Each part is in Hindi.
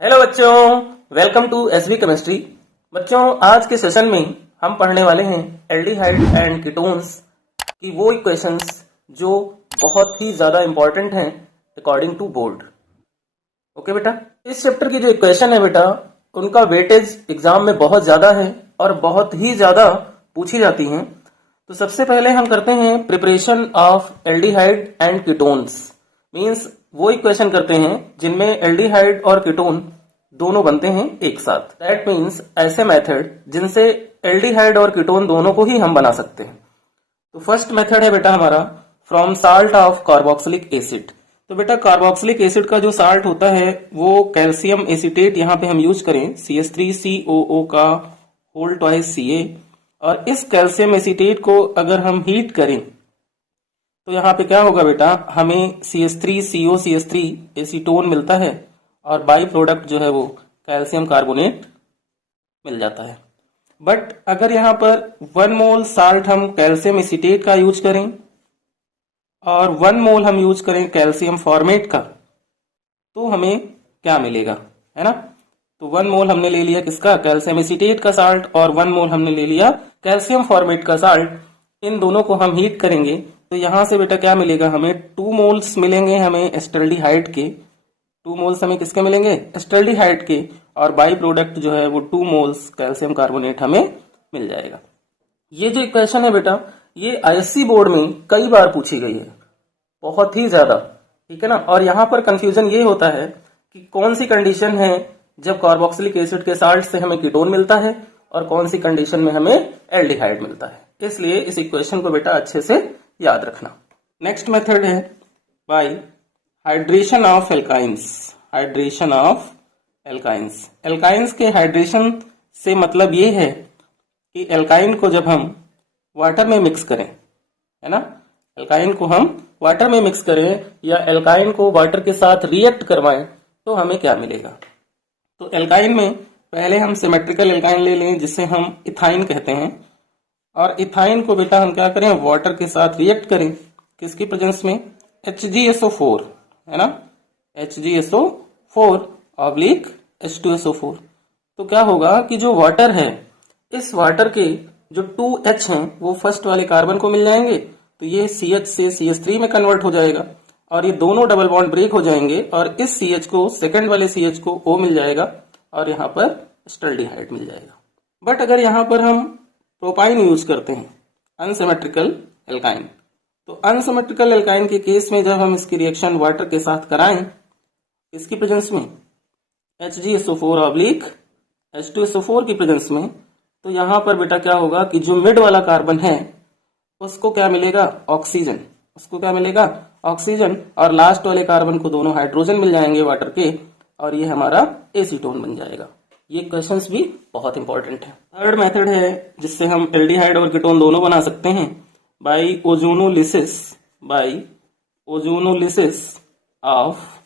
हेलो बच्चों, वेलकम टू एसबी केमिस्ट्री। बच्चों, आज के सेशन में हम पढ़ने वाले हैं एल्डिहाइड एंड कीटोन्स की वो इक्वेशंस जो बहुत ही ज़्यादा इंपॉर्टेंट हैं अकॉर्डिंग टू बोर्ड। ओके बेटा, इस चैप्टर की जो इक्वेशन है बेटा, उनका वेटेज एग्जाम में बहुत ज़्यादा है और बहुत ही ज़्यादा पूछी जाती हैं। तो सबसे पहले हम करते हैं preparation of aldehyde and ketones. Means वो इक्वेशन करते हैं जिनमें एल्डिहाइड और कीटोन दोनों बनते हैं एक साथ। दैट मीन्स ऐसे मेथड जिनसे एल्डिहाइड और कीटोन दोनों को ही हम बना सकते हैं। तो फर्स्ट मेथड है बेटा हमारा from salt of carboxylic acid. तो बेटा कार्बोक्सिलिक एसिड का जो साल्ट होता है वो कैल्शियम एसीटेट यहाँ पे हम यूज करें CH3COO का होल ट्वाइस Ca। और इस कैल्शियम एसीटेट को अगर हम हीट करें तो यहाँ पे क्या होगा बेटा, हमें CH3COCH3 एसीटोन मिलता है और बाई प्रोडक्ट जो है वो कैल्शियम कार्बोनेट मिल जाता है। बट अगर यहाँ पर 1 मोल साल्ट हम कैल्शियम एसीटेट का यूज करें और 1 मोल हम यूज करें कैल्शियम फॉर्मेट का, तो हमें क्या मिलेगा, है ना। तो 1 मोल हमने ले लिया किसका, कैल्शियम एसीटेट का साल्ट, और 1 मोल हमने ले लिया कैल्शियम फॉर्मेट का साल्ट। इन दोनों को हम हीट करेंगे तो यहां से बेटा क्या मिलेगा, हमें 2 मोल्स मिलेंगे हमें एस्टल्डिहाइड के। 2 मोल्स हमें किसके मिलेंगे, एस्टल्डिहाइड के, और बाई प्रोडक्ट जो है वो 2 मोल्स कैल्शियम कार्बोनेट हमें मिल जाएगा। ये जो इक्वेशन है बेटा, ये आईएससी बोर्ड में कई बार पूछी गई है, बहुत ही ज्यादा, ठीक है ना। और यहाँ पर कंफ्यूजन ये होता है कि कौन सी कंडीशन है जब कार्बोक्सिलिक एसिड के साल्ट से हमें कीटोन मिलता है और कौन सी कंडीशन में हमें एल्डिहाइड मिलता है। इसलिए इस इक्वेशन को बेटा अच्छे से याद रखना। नेक्स्ट मेथड है bye hydration of alkynes. Hydration of alkynes, alkynes के हाइड्रेशन से मतलब ये है कि एल्काइन को जब हम वाटर में मिक्स करें, है ना, एल्काइन को हम वाटर में मिक्स करें या एल्काइन को वाटर के साथ रिएक्ट करवाएं तो हमें क्या मिलेगा। तो एल्काइन में पहले हम सिमेट्रिकल एल्काइन ले लें जिसे हम इथाइन कहते हैं, और इथाइन को बेटा हम क्या करें, वाटर के साथ रिएक्ट करें, किसकी प्रेजेंस में, HgSO4, है ना, HgSO4 ऑब्लिक H2SO4। तो क्या होगा कि जो वाटर है, इस वाटर के जो 2H हैं वो फर्स्ट वाले कार्बन को मिल जाएंगे, तो ये CH से CH3 में कन्वर्ट हो जाएगा और ये दोनों डबल बॉन्ड ब्रेक हो जाएंगे और इस CH को, सेकंड वाले CH को O मिल जाएगा और यहाँ पर एस्टल्डिहाइड मिल जाएगा। बट अगर यहाँ पर हम प्रोपाइन यूज करते हैं, अनसिमेट्रिकल एल्काइन, तो अनसिमेट्रिकल एल्काइन के केस में जब हम इसकी रिएक्शन वाटर के साथ कराएं इसकी प्रेजेंस में, HgSO4 ऑब्लिक H2SO4 की प्रेजेंस में, तो यहां पर बेटा क्या होगा कि जो मिड वाला कार्बन है उसको क्या मिलेगा, ऑक्सीजन, उसको क्या मिलेगा, ऑक्सीजन, और लास्ट वाले कार्बन को दोनों हाइड्रोजन मिल जाएंगे वाटर के, और ये हमारा एसीटोन बन जाएगा। ये क्वेश्चंस भी बहुत इंपॉर्टेंट है। थर्ड मेथड है जिससे हम एल्डिहाइड और कीटोन दोनों बना सकते हैं, by ozonolysis, by ozonolysis of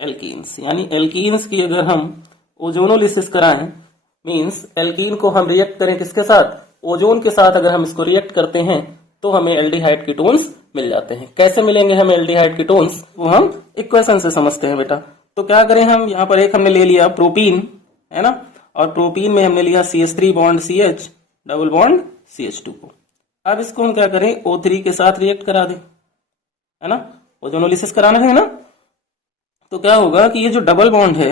alkenes. यानी एल्कीन्स की अगर हम ओजोनोलिसिस कराएं, मींस एल्कीन को हम रिएक्ट करें किसके साथ, ओजोन के साथ, अगर हम इसको रिएक्ट करते हैं तो हमें एल्डिहाइड कीटोन्स मिल जाते हैं। कैसे मिलेंगे हमें एल्डिहाइड कीटोन्स, वो हम इक्वेशन से समझते हैं बेटा। तो क्या करें हम, यहाँ पर एक हमने ले लिया प्रोपीन, है ना, और प्रोपीन में हमने लिया CH3 bond CH double bond CH2 को। अब इसको हम क्या करें, O3 के साथ रिएक्ट करा दें, है ना, ओजोनोलिसिस कराना है ना। तो क्या होगा कि ये जो डबल बॉन्ड है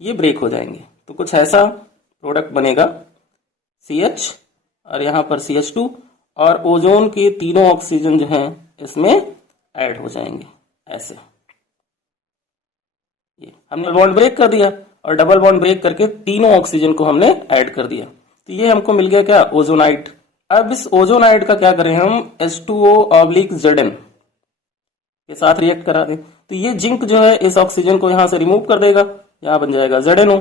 ये ब्रेक हो जाएंगे, तो कुछ ऐसा प्रोडक्ट बनेगा CH और यहाँ पर CH2, और ओजोन के तीनों ऑक्सीजन जो हैं इसमें ऐड हो जाएंगे ऐसे। ये हमने बॉन्ड ब्रेक कर दिया और डबल बॉन्ड ब्रेक करके तीनों ऑक्सीजन को हमने ऐड कर दिया, तो ये हमको मिल गया क्या, ओजोनाइड। अब इस ओजोनाइड का क्या करें हम, H2O ऑब्लिक Zn के साथ रिएक्ट करा दें, तो ये जिंक जो है इस ऑक्सीजन को यहां से रिमूव कर देगा, यहां बन जाएगा ZnO,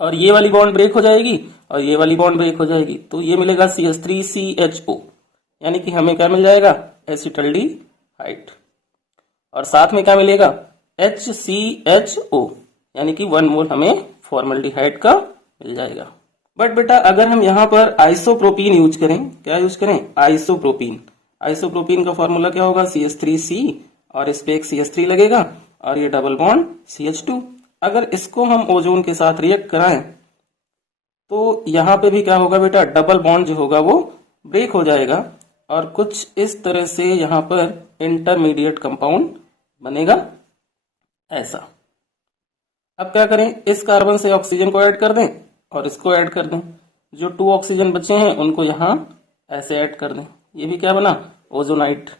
और ये वाली बॉन्ड ब्रेक हो जाएगी और ये वाली बॉन्ड ब्रेक हो जाएगी, तो ये मिलेगा CH3CHO, यानी कि हमें क्या मिल जाएगा, एसिटल्डिहाइड, और साथ में क्या मिलेगा, HCHO, यानी कि 1 मोल हमें फॉर्मल्डिहाइड का मिल जाएगा। बट बेटा अगर हम यहाँ पर आइसोप्रोपीन यूज करें, क्या यूज करें, आइसोप्रोपीन, आइसोप्रोपीन का फॉर्मूला क्या होगा, CH3C, और इस पे एक CH3 लगेगा और ये डबल बॉन्ड CH2, अगर इसको हम ओजोन के साथ रिएक्ट कराएं तो यहाँ पे भी क्या होगा बेटा, डबल बॉन्ड जो होगा वो ब्रेक हो जाएगा और कुछ इस तरह से यहाँ पर इंटरमीडिएट कंपाउंड बनेगा ऐसा। अब क्या करें, इस कार्बन से ऑक्सीजन को ऐड कर दें और इसको ऐड कर दें, जो 2 ऑक्सीजन बचे हैं उनको यहाँ ऐसे ऐड कर दें, ये भी क्या बना, ओजोनाइट,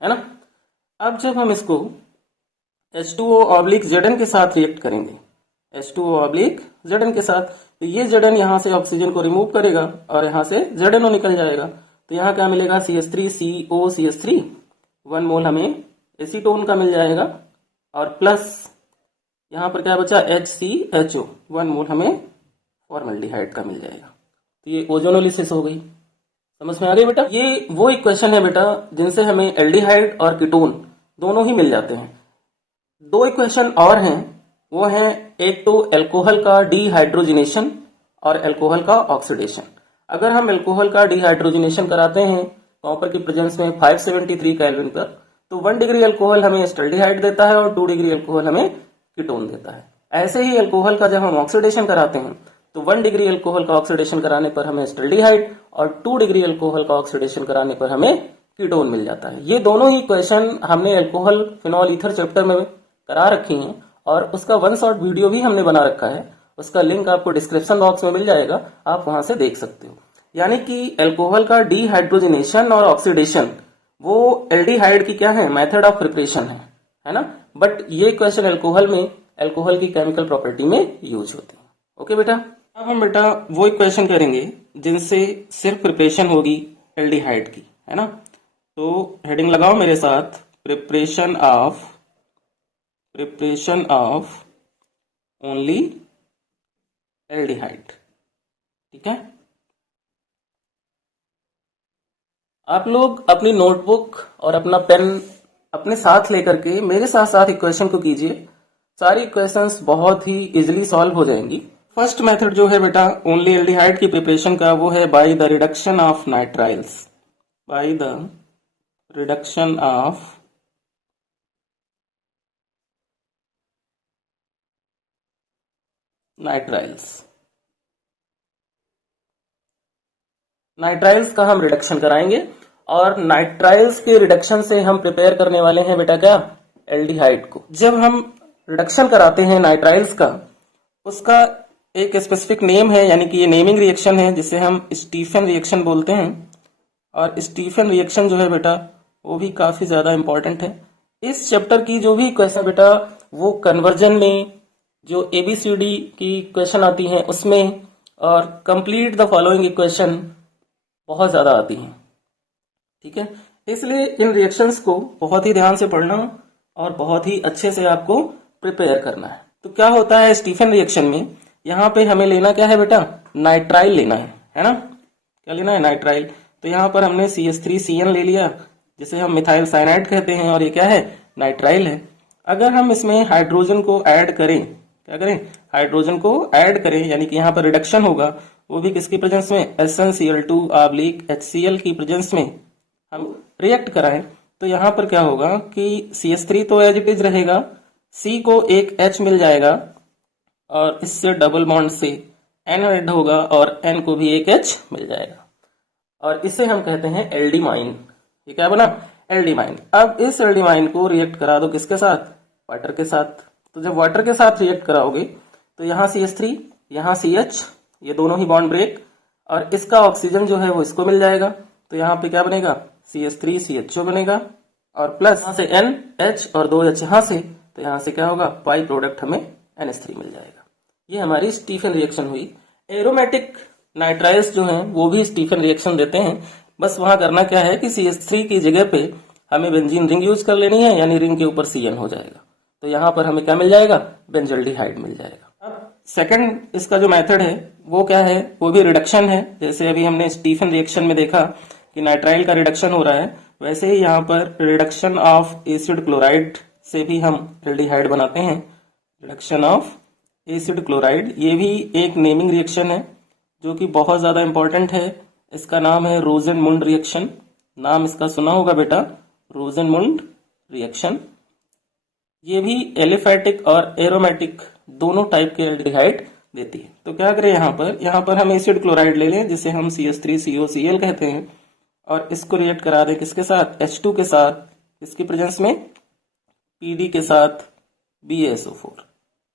है ना। अब जब हम इसको H2O/Zn के साथ रिएक्ट करेंगे, H2O/Zn के साथ, तो ये Zn यहाँ से ऑक्सीजन को रिमूव करेगा और यहाँ से ZnO निकल जाएगा, तो यहाँ क्या मिलेगा, CH3COCH3, 1 मोल हमें एसीटोन का मिल जाएगा और प्लस यहाँ पर क्या बचा, HCHO, 1 मोल हमें फॉर्मल्डिहाइड का मिल जाएगा। तो ये ओजोनोलिसिस हो गई, समझ में आ गई बेटा। ये वो इक्वेशन है बेटा जिनसे हमें एल्डिहाइड और कीटोन दोनों ही मिल जाते हैं। 2 इक्वेशन और हैं, वो हैं एक तो एल्कोहल का डिहाइड्रोजिनेशन और एल्कोहल का ऑक्सीडेशन। अगर हम एल्कोहल का डिहाइड्रोजिनेशन कराते हैं कॉपर की प्रेजेंस में 573 केल्विन पर, तो 1 डिग्री एल्कोहल हमें एस्टल्डिहाइड देता है और 2 डिग्री एल्कोहल हमें कीटोन देता है। ऐसे ही एल्कोहल का जब हम ऑक्सीडेशन कराते हैं तो 1 डिग्री एल्कोहल का ऑक्सीडेशन कराने पर हमें एस्टल्डिहाइड और 2 डिग्री एल्कोहल का ऑक्सीडेशन कराने पर हमें कीटोन मिल जाता है। ये दोनों ही इक्वेशन हमने एल्कोहल फिनॉल ईथर चैप्टर में करा रखी हैं और उसका 1 शॉट वीडियो भी हमने बना रखा है, उसका लिंक आपको डिस्क्रिप्शन बॉक्स में मिल जाएगा, आप वहां से देख सकते हो। यानी कि एल्कोहल का डिहाइड्रोजिनेशन और ऑक्सीडेशन वो एल्डिहाइड की क्या है, मेथड ऑफ प्रिपरेशन है ना। बट ये क्वेश्चन एल्कोहल में एल्कोहल की केमिकल प्रॉपर्टी में यूज होते हैं। ओके बेटा, अब हम बेटा वो इक्वेशन करेंगे जिनसे सिर्फ प्रिपरेशन होगी एल्डिहाइड की, है ना। तो हेडिंग लगाओ मेरे साथ, प्रिपरेशन ऑफ ओनली एल्डिहाइड, ठीक है। आप लोग अपनी नोटबुक और अपना पेन अपने साथ लेकर के मेरे साथ साथ इक्वेशन को कीजिए, सारी इक्वेशंस बहुत ही इजीली सॉल्व हो जाएंगी। फर्स्ट मेथड जो है बेटा ओनली एल्डिहाइड की प्रिपरेशन का, वो है by the reduction of nitriles, by the reduction of nitriles. Nitriles का हम रिडक्शन कराएंगे और नाइट्राइल्स के रिडक्शन से हम प्रिपेयर करने वाले हैं बेटा क्या, एल्डिहाइड को। जब हम रिडक्शन कराते हैं नाइट्राइल्स का, उसका एक स्पेसिफिक नेम है, यानी कि ये नेमिंग रिएक्शन है जिसे हम स्टीफन रिएक्शन बोलते हैं। और स्टीफन रिएक्शन जो है बेटा वो भी काफी ज्यादा इंपॉर्टेंट है। इस चैप्टर की जो भी क्वेश्चन बेटा वो कन्वर्जन में जो ABCD की क्वेश्चन आती हैं उसमें, और कंप्लीट द फॉलोइंग इक्वेशन बहुत ज्यादा आती हैं, ठीक है। इसलिए इन रिएक्शंस को बहुत ही ध्यान से पढ़ना और बहुत ही अच्छे से आपको प्रिपेयर करना है। तो क्या होता है स्टीफन रिएक्शन में, यहाँ पे हमें लेना क्या है बेटा, नाइट्राइल लेना है ना। क्या लेना है, नाइट्राइल। तो यहाँ पर हमने CH3CN ले लिया जिसे हम मिथाइल साइनाइड कहते हैं और ये क्या है, नाइट्राइल है। अगर हम इसमें हाइड्रोजन को ऐड करें, क्या करें, हाइड्रोजन को ऐड करें, यानी कि यहाँ पर रिडक्शन होगा, वो भी किसकी प्रेजेंस में, SnCl2/HCl की प्रेजेंस में हम रिएक्ट कराएं, तो यहाँ पर क्या होगा कि CH3 तो एज इट इज रहेगा, C को एक H मिल जाएगा और इससे डबल बॉन्ड से N ऐड होगा और N को भी एक H मिल जाएगा और इसे हम कहते हैं एल्डिमाइन। ये क्या बना, एल्डिमाइन। अब इस एल्डिमाइन को रिएक्ट करा दो किसके साथ, वाटर के साथ। तो जब वाटर के साथ रिएक्ट कराओगे तो यहाँ CH3 यहाँ CH, ये दोनों ही बॉन्ड ब्रेक और इसका ऑक्सीजन जो है वो इसको मिल जाएगा। तो यहाँ पे क्या बनेगा, CH3CHO बनेगा और प्लस यहाँ से NH और 2H यहाँ से, तो यहाँ से क्या होगा, बाई प्रोडक्ट हमें NH3 मिल जाएगा। ये हमारी स्टीफन रिएक्शन हुई। एरोमेटिक नाइट्राइल्स जो हैं वो भी स्टीफन रिएक्शन देते हैं, बस वहां करना क्या है कि CH3 की जगह पे हमें बेंजीन रिंग यूज कर लेनी है, यानी रिंग के ऊपर CN हो जाएगा। तो यहाँ पर हमें क्या मिल जाएगा, बेंजल्डिहाइड मिल जाएगा। अब सेकंड इसका जो मेथड है वो क्या है, वो भी रिडक्शन है। जैसे अभी हमने स्टीफन रिएक्शन में देखा कि नाइट्राइल का रिडक्शन हो रहा है, वैसे ही यहाँ पर रिडक्शन ऑफ एसिड क्लोराइड से भी हम एल्डिहाइड बनाते हैं। रिडक्शन ऑफ एसिड क्लोराइड, ये भी एक नेमिंग रिएक्शन है जो कि बहुत ज्यादा इंपॉर्टेंट है। इसका नाम है रोजेनमुंड रिएक्शन, नाम इसका सुना होगा बेटा, रोजेनमुंड रिएक्शन। ये भी एलिफैटिक और एरोमेटिक दोनों टाइप के एल्डिहाइड देती है। तो क्या करें, यहाँ पर हम एसिड क्लोराइड ले लें जिसे हम CH3COCl कहते हैं, और इसको रिएक्ट करा दें किसके साथ, H2 के साथ, किसकी प्रेजेंस में, PD के साथ BaSO4।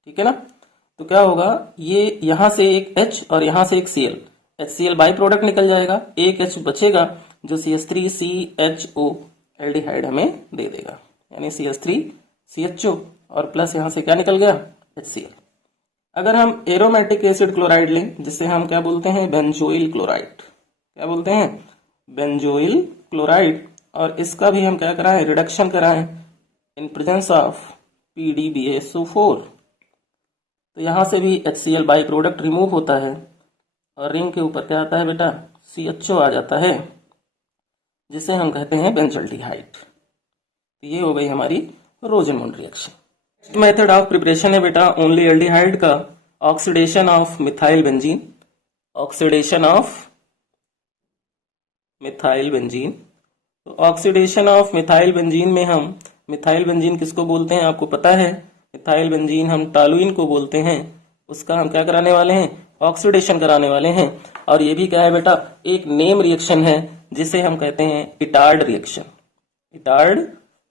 ठीक है ना। तो क्या होगा, ये यहां से एक H और यहां से एक Cl, HCl बाई प्रोडक्ट निकल जाएगा, एक H बचेगा जो CH3CHO एल्डिहाइड हमें दे देगा, यानी CH3CHO और प्लस यहां से क्या निकल गया, HCl। अगर हम एरोमेटिक एसिड क्लोराइड लें जिसे हम क्या बोलते हैं, बेंजोइल क्लोराइड, क्या बोलते हैं, बेंजोइल क्लोराइड, और इसका भी हम क्या कराएं, रिडक्शन कराएं इन प्रेजेंस ऑफ PdBaSO4। तो यहां से भी HCl बाई प्रोडक्ट रिमूव होता है और रिंग के ऊपर क्या आता है बेटा, CHO आ जाता है, जिसे हम कहते हैं बेंजल्डिहाइड। तो ये हो गई हमारी Rosenmund reaction. Next method of preparation है बेटा ओनली एल्डिहाइड का, oxidation of methyl benzene, oxidation of methyl benzene. तो ऑक्सीडेशन ऑफ मिथाइल बेंजीन में हम, मिथाइल बेंजीन किसको बोलते हैं आपको पता है, मिथाइल बेंजीन हम टॉलुइन को बोलते हैं, उसका हम क्या कराने वाले हैं, ऑक्सीडेशन कराने वाले हैं। और ये भी क्या है बेटा, एक नेम रिएक्शन है जिसे हम कहते हैं इटार्ड रिएक्शन, इटार्ड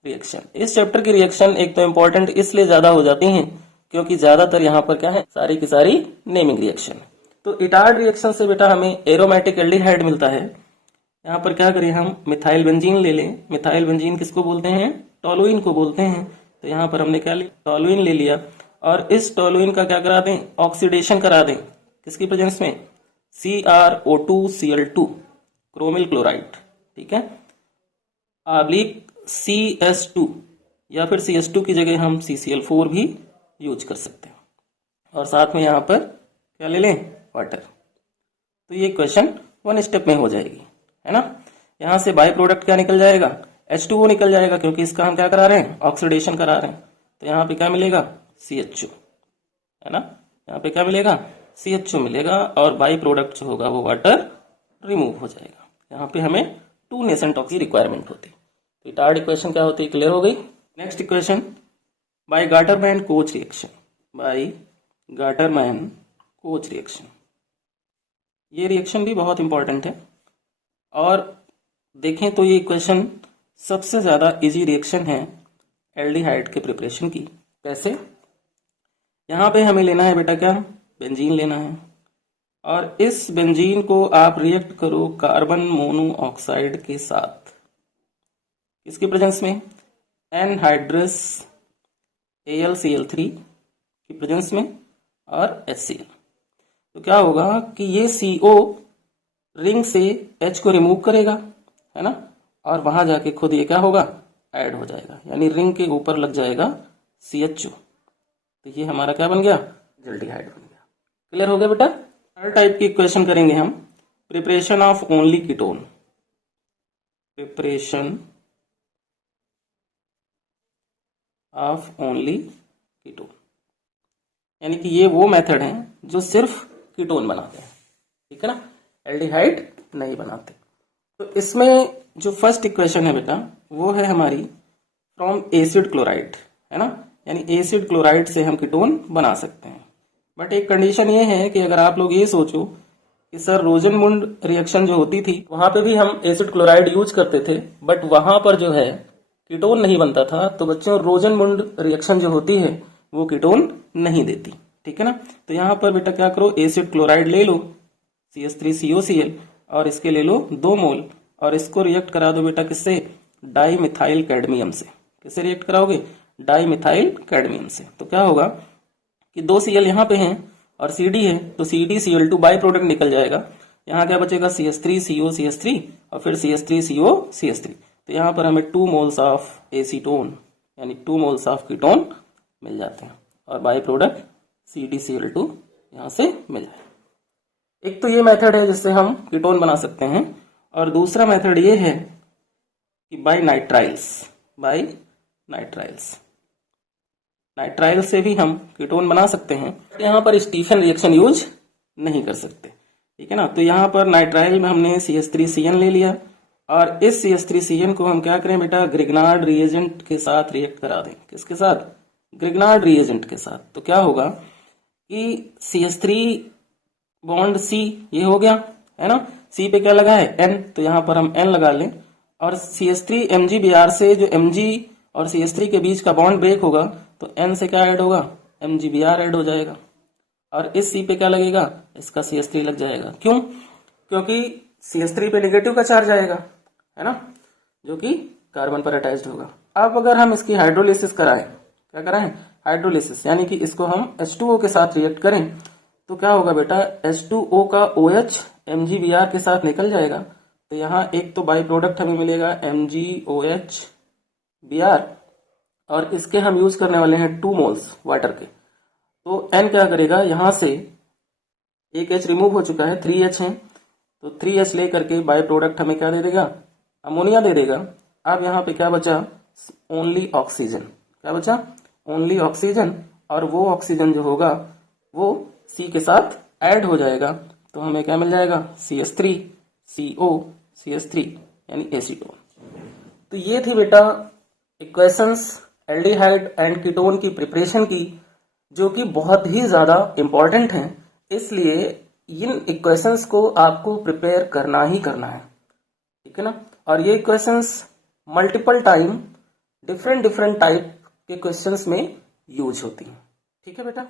रिएक्शन। इस चैप्टर की रिएक्शन एक तो इंपॉर्टेंट इसलिए ज्यादा हो जाती हैं क्योंकि ज्यादातर यहाँ पर क्या है, सारी की सारी नेमिंग रिएक्शन। तो इटार्ड रिएक्शन से बेटा हमें एरोमेटिक एल्डिहाइड मिलता है। यहाँ पर क्या करें, हम मिथाइल बेंजीन ले लें, मिथाइल बेंजीन किसको बोलते हैं, टॉलुइन को बोलते हैं। तो यहाँ पर हमने क्या लिया, टॉलुइन ले लिया, और इस टॉलुइन का क्या करा दें, ऑक्सीडेशन करा दें, किसकी प्रेजेंस में, CrO2Cl2 क्रोमिल क्लोराइड, ठीक है, ऑब्लिक CS2, या फिर CS2 की जगह हम CCl4 भी यूज कर सकते हैं, और साथ में यहाँ पर क्या ले लें, वाटर। तो ये क्वेश्चन वन स्टेप में हो जाएगी, है ना। यहां से बाई प्रोडक्ट क्या निकल जाएगा, H2O निकल जाएगा, क्योंकि इसका हम क्या करा रहे हैं, ऑक्सीडेशन करा रहे हैं। तो यहाँ पे क्या मिलेगा, CHO, है ना, यहाँ पे क्या मिलेगा, CHO मिलेगा, और बाई प्रोडक्ट जो होगा वो वाटर रिमूव हो जाएगा। यहाँ पे हमें 2 नेसेंट ऑक्सी रिक्वायरमेंट होती है। तो इटार्ड इक्वेशन क्या होती है, क्लियर हो गई। Next equation, by Gattermann Koch reaction, by Gattermann Koch reaction. ये रिएक्शन भी बहुत इंपॉर्टेंट है, और देखें तो ये इक्वेशन सबसे ज्यादा इजी रिएक्शन है एल्डिहाइड के प्रिपरेशन की। कैसे, यहाँ पे हमें लेना है बेटा क्या, बेंजीन लेना है, और इस बेंजीन को आप रिएक्ट करो कार्बन मोनोऑक्साइड के साथ, किसकी प्रेजेंस में, एनहाइड्रस AlCl3 की प्रेजेंस में, और HCl। तो क्या होगा कि ये CO रिंग से H को रिमूव करेगा, है ना, और वहां जाके खुद ये क्या होगा, ऐड हो जाएगा, यानी रिंग के ऊपर लग जाएगा CHO। तो ये हमारा क्या बन गया, एल्डिहाइड बन गया। क्लियर हो गया बेटा। थर्ड टाइप की इक्वेशन करेंगे हम, preparation of only ketone, preparation of only ketone, यानी कि ये वो मेथड है जो सिर्फ कीटोन बनाते हैं, ठीक है ना, एल्डिहाइड नहीं बनाते। तो इसमें जो फर्स्ट इक्वेशन है बेटा वो है हमारी फ्रॉम एसिड क्लोराइड, है ना, यानी एसिड क्लोराइड से हम कीटोन बना सकते हैं। बट एक कंडीशन ये है कि अगर आप लोग ये सोचो कि सर रोजनमुंड रिएक्शन जो होती थी वहां पे भी हम एसिड क्लोराइड यूज करते थे, बट वहां पर जो है कीटोन नहीं बनता था, तो बच्चों रोजनमुंड रिएक्शन जो होती है वो कीटोन नहीं देती, ठीक है ना। तो यहाँ पर बेटा क्या करो, एसिड क्लोराइड ले लो CH3COCl, और इसके ले लो 2 मोल, और इसको रिएक्ट करा दो बेटा किससे, डाईमिथाइल कैडमियम से। किससे रिएक्ट कराओगे, डाईमिथाइल कैडमियम से। तो क्या होगा कि 2 Cl यहाँ पे हैं और CD है, तो CdCl2 बाई प्रोडक्ट निकल जाएगा। यहाँ क्या बचेगा, CH3COCH3 और फिर CH3COCH3। तो यहाँ पर हमें 2 मोल्स ऑफ एसीटोन यानी 2 मोल्स ऑफ कीटोन मिल जाते हैं, और बाई प्रोडक्ट CdCl2 यहाँ से मिल जाए। एक तो ये मेथड है जिससे हम कीटोन बना सकते हैं, और दूसरा मेथड ये है कि by nitriles, by nitriles, nitrile से भी हम कीटोन बना सकते हैं। यहाँ पर स्टीफन रिएक्शन यूज नहीं कर सकते, ठीक है ना। तो यहाँ पर नाइट्राइल में हमने CH3Cn ले लिया, और इस CH3Cn को हम क्या करें बेटा, ग्रिग्नार्ड रिएजेंट के साथ रिएक्ट करा दें। किसके साथ, ग्रिग्नार्ड रिएजेंट के साथ, तो क्या होगा कि CH3 बॉन्ड C ये हो गया, है ना। C पे क्या लगा है N, तो यहाँ पर हम N लगा लें, और CH3 MgBr से जो Mg और CH3 के बीच का बॉन्ड ब्रेक होगा तो N से क्या ऐड होगा, MgBr ऐड हो जाएगा, और इस C पे क्या लगेगा, इसका CH3 लग जाएगा। क्यों? क्योंकि CH3 पे नेगेटिव का चार्ज आएगा, है ना, जो कि कार्बन पर अटैच्ड होगा। अब अगर हम इसकी हाइड्रोलिसिस कराएं, क्या कराएं, हाइड्रोलिसिस, यानी कि इसको हम H2O के साथ रिएक्ट करें, तो क्या होगा बेटा, H2O का OH MgBr के साथ निकल जाएगा, तो यहाँ एक तो बाई प्रोडक्ट हमें मिलेगा MgOH और इसके हम यूज करने वाले हैं 2 मोल्स वाटर के। तो N क्या करेगा, यहां से एक H रिमूव हो चुका है, 3H है, तो 3H लेकर के बाई प्रोडक्ट हमें क्या दे देगा, अमोनिया दे देगा। अब यहाँ पे क्या बचा, ओनली ऑक्सीजन, क्या बचा, ओनली ऑक्सीजन, और वो ऑक्सीजन जो होगा वो C के साथ ऐड हो जाएगा, तो हमें क्या मिल जाएगा, CH3 CO CH3 यानी एसीटोन। तो ये थी बेटा इक्वेशंस एल्डिहाइड एंड कीटोन की प्रिपरेशन की, जो कि बहुत ही ज्यादा इंपॉर्टेंट हैं, इसलिए इन इक्वेशंस को आपको प्रिपेयर करना ही करना है, ठीक है ना। और ये equations multiple time different type के क्वेश्चंस में यूज होती हैं, ठीक है बेटा।